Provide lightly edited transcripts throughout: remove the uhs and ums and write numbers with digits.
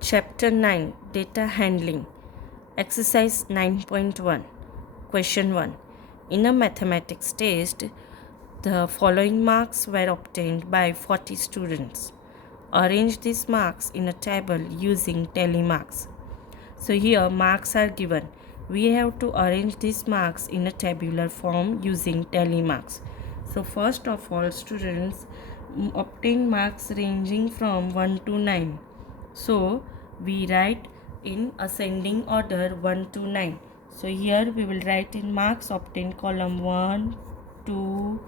Chapter 9 Data Handling. Exercise 9.1. Question 1. In a mathematics test, the following marks were obtained by 40 students. Arrange these marks in a table using tally marks. So here marks are given. We have to arrange these marks in a tabular form using tally marks. So first of all, students obtain marks ranging from 1 to 9. So we write in ascending order 1 to 9. So here we will write in marks obtained column 1, 2,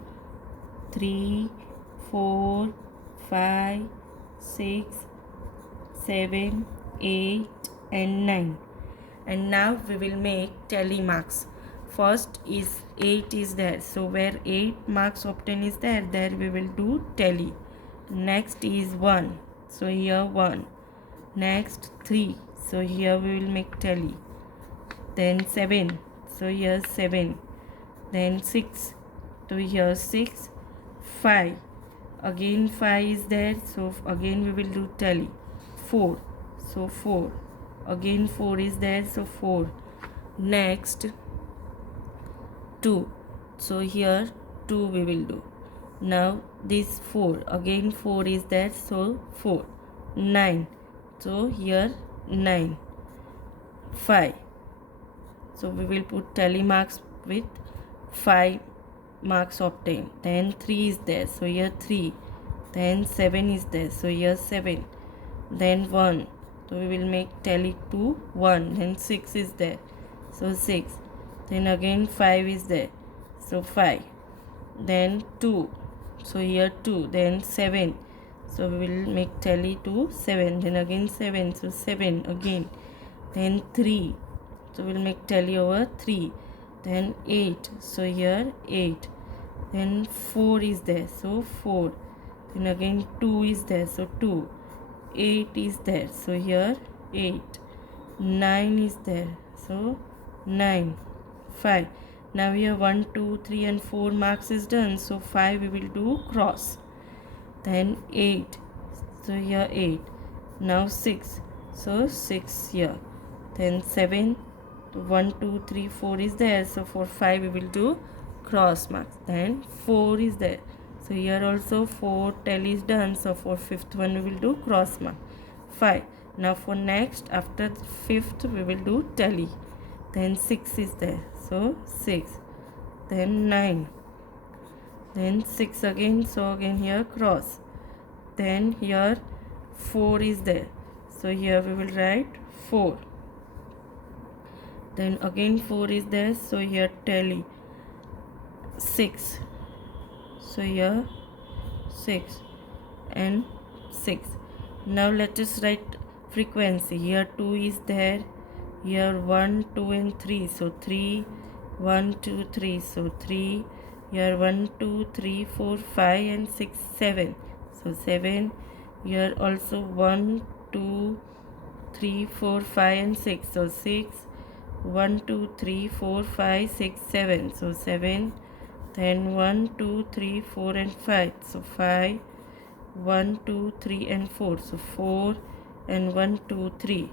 3, 4, 5, 6, 7, 8 and 9. And now we will make tally marks. First is 8 is there, so where 8 marks obtained is there we will do tally. Next is 1, so here 1. Next 3, so here we will make tally. Then 7, so here 7. Then 6, so here 6. 5, again 5 is there, so again we will do tally. 4, so 4, again 4 is there, so 4. Next 2, so here 2 we will do. Now this 4, again 4 is there, so 4. 9, so here 9. 5, so we will put tally marks with 5 marks obtained. Then 3 is there, so here 3. Then 7 is there, so here 7. Then 1, so we will make tally to 1. Then 6 is there, so 6. Then again 5 is there, so 5. Then 2, so here 2. Then 7, so we will make tally to 7. Then again 7, so 7 again. Then 3, so we will make tally over 3. Then 8, so here 8. Then 4 is there, so 4. Then again 2 is there, so 2. 8 is there, so here 8. 9 is there, so 9. 5, now here 1, 2, 3 and 4 marks is done, so 5 we will do cross. Then 8, so here 8. Now 6, so 6 here. Then 7, 1, 2, 3, 4 is there, so for 5 we will do cross marks. Then 4 is there, so here also 4 tally is done, so for 5th one we will do cross mark. 5, now for next after 5th we will do tally. Then 6 is there, so 6. Then 9, then 6 again, so again here cross. Then here 4 is there, so here we will write 4. Then again 4 is there, so here tally. 6, so here 6 and 6. Now let us write frequency. Here 2 is there, here 1, 2 and 3, so 3, 1, 2, 3, so 3. Here 1, 2, 3, 4, 5 and 6, 7, so 7. Here also 1, 2, 3, 4, 5 and 6, so 6. 1, 2, 3, 4, 5, 6, 7, so 7. Then 1, 2, 3, 4 and 5, so 5. 1, 2, 3 and 4, so 4. And 1, 2, 3,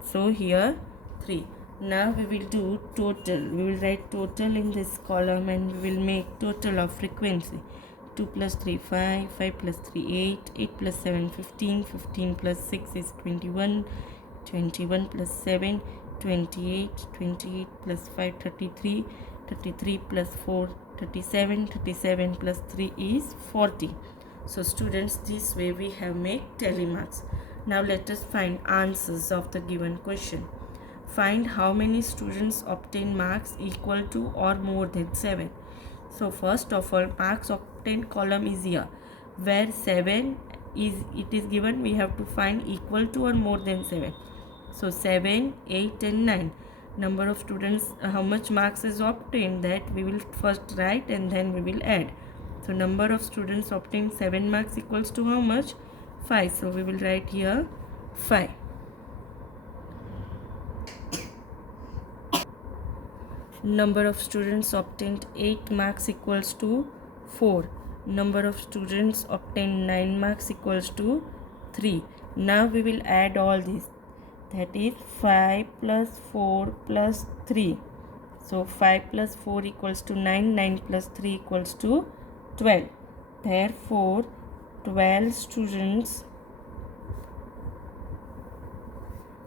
so here 3. Now we will do total. We will write total in this column and we will make total of frequency. 2 plus 3 5, 5 plus 3 8, 8 plus 7 15, 15 plus 6 is 21, 21 plus 7 28, 28 plus 5 33, 33 plus 4 37, 37 plus 3 is 40. So students, this way we have made tally marks. Now let us find answers of the given question. Find how many students obtain marks equal to or more than 7. So first of all, marks obtained column is here, where 7 is given, we have to find equal to or more than 7. So 7, 8 and 9. Number of students, how much marks is obtained, that we will first write and then we will add. So number of students obtained 7 marks equals to how much? 5. So we will write here 5. Number of students obtained 8 marks equals to 4. Number of students obtained 9 marks equals to 3. Now we will add all this. That is 5 plus 4 plus 3. So 5 plus 4 equals to 9. 9 plus 3 equals to 12. Therefore, 12 students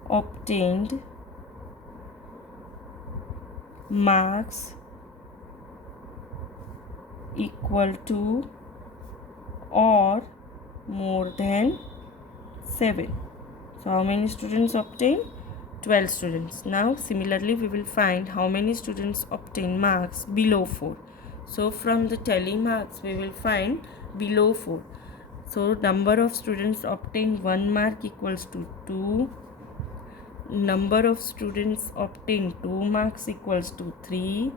obtained marks equal to or more than 7. So how many students obtain? 12 students. Now similarly we will find how many students obtain marks below 4. So from the tally marks we will find below 4. So number of students obtain 1 mark equals to 2. Number of students obtain 2 marks equals to 3,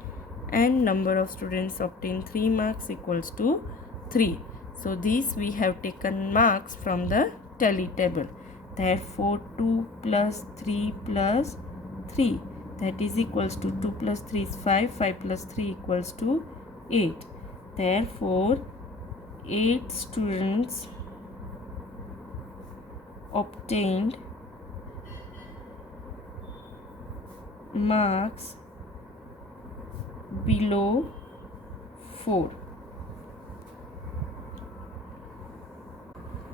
and number of students obtain 3 marks equals to 3. So these we have taken marks from the tally table. Therefore 2 plus 3 plus 3, that is equals to 2 plus 3 is 5. 5 plus 3 equals to 8. Therefore 8 students obtained marks below 4.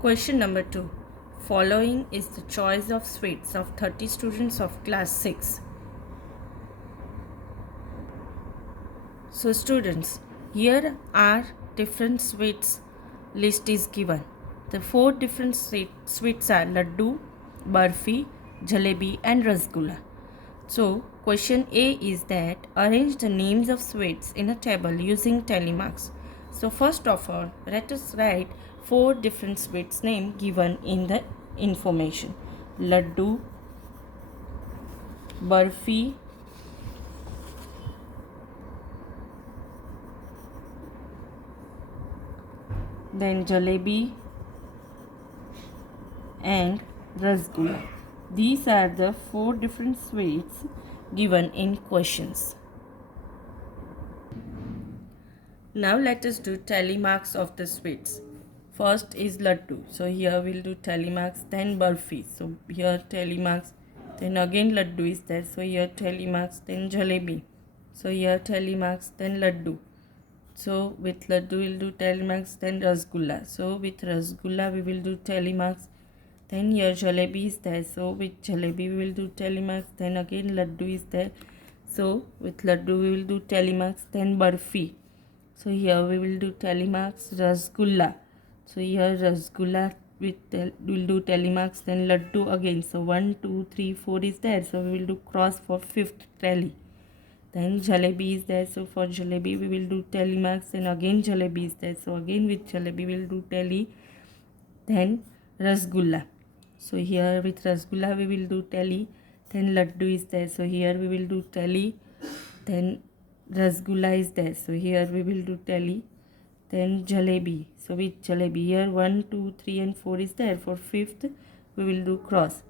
Question number 2. Following is the choice of sweets of 30 students of class 6. So students, here are different sweets list is given. The 4 different sweets are laddu, barfi, jalebi and rasgulla. So question A is that arrange the names of sweets in a table using tally marks. So first of all, let us write 4 different sweets name given in the information. Laddu, barfi, then jalebi and rasgulla. These are the 4 different sweets given in questions. Now let us do tally marks of the sweets. First is laddu. So here we'll do tally marks, then barfi. So here tally marks, then again laddu is there. So here tally marks, then jalebi. So here tally marks, then laddu. So with laddu we'll do tally marks, then rasgulla. So with rasgulla we will do tally marks. Then here jalebi is there. So with jalebi we will do tally marks. Then again laddu is there. So with laddu we will do tally marks. Then barfi. So here we will do tally marks. Rasgulla. So here rasgulla we'll do tally marks. Then laddu again. So 1, 2, 3, 4 is there. So we will do cross for 5th tally. Then jalebi is there. So for jalebi we will do tally marks. And again jalebi is there. So again with jalebi we will do tally. Then rasgulla. So here with rasgulla we will do tally. Then laddu is there. So here we will do tally. Then rasgulla is there. So here we will do tally. Then jalebi. So with jalebi here 1, 2, 3 and 4 is there. For 5th we will do cross.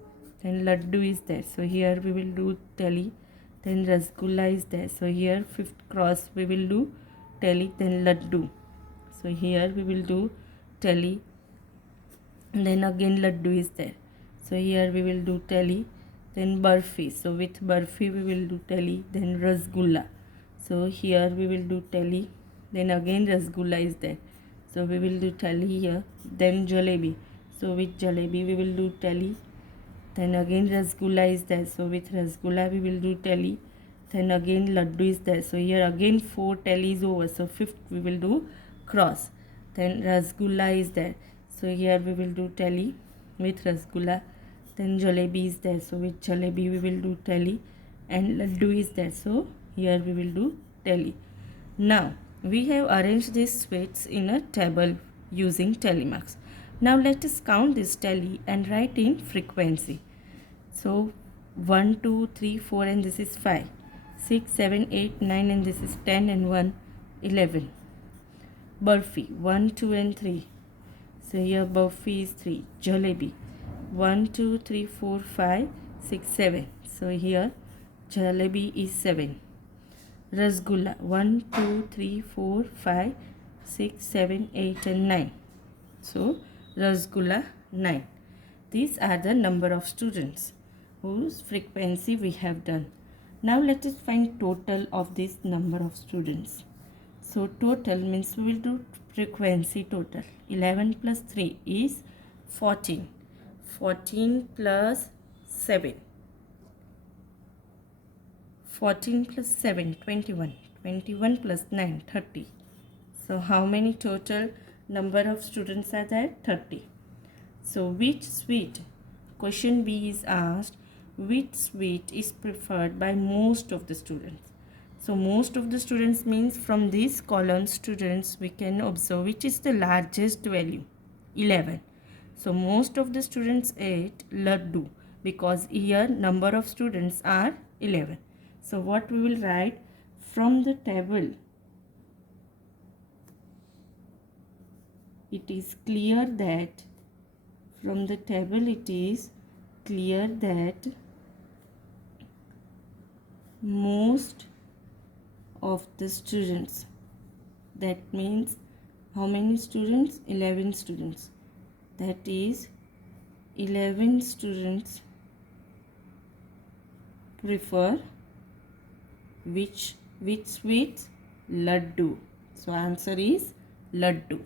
Then laddu is there. So here we will do tally. Then rasgulla is there. So here 5th cross we will do tally. Then laddu. So here we will do tally. Then again laddu is there. So here we will do tally. Then barfi. So with barfi we will do tally. Then rasgulla. So here we will do tally. Then again rasgulla is there. So we will do tally here. Then jalebi. So with jalebi we will do tally. Then again rasgulla is there. So with rasgulla we will do tally. Then again laddu is there. So here again 4 tallies over. So 5th we will do cross. Then rasgulla is there. So here we will do tally with rasgulla. Then jalebi is there. So with jalebi we will do tally. And laddu is there. So here we will do tally. Now we have arranged these sweets in a table using tally marks. Now let us count this tally and write in frequency. So 1, 2, 3, 4 and this is 5. 6, 7, 8, 9 and this is 10 and 1, 11. Barfi 1, 2 and 3. So here barfi is 3. Jalebi 1, 2, 3, 4, 5, 6, 7. So here jalebi is 7. Rasgulla 1, 2, 3, 4, 5, 6, 7, 8 and 9. So rasgulla 9. These are the number of students whose frequency we have done. Now let us find total of this number of students. So total means we will do frequency total. 11 plus 3 is 14. 14 plus 7. 14 plus 7, 21. 21 plus 9, 30. So how many total number of students are there? 30. So which suite? Question B is asked, which suite is preferred by most of the students? So most of the students means from this column students we can observe which is the largest value, 11. So most of the students ate laddu because here number of students are 11. So what we will write from the table, it is clear that from the table it is clear that most of the students, that means how many students? 11 students, that is 11 students prefer which sweets? Laddu. So answer is laddu.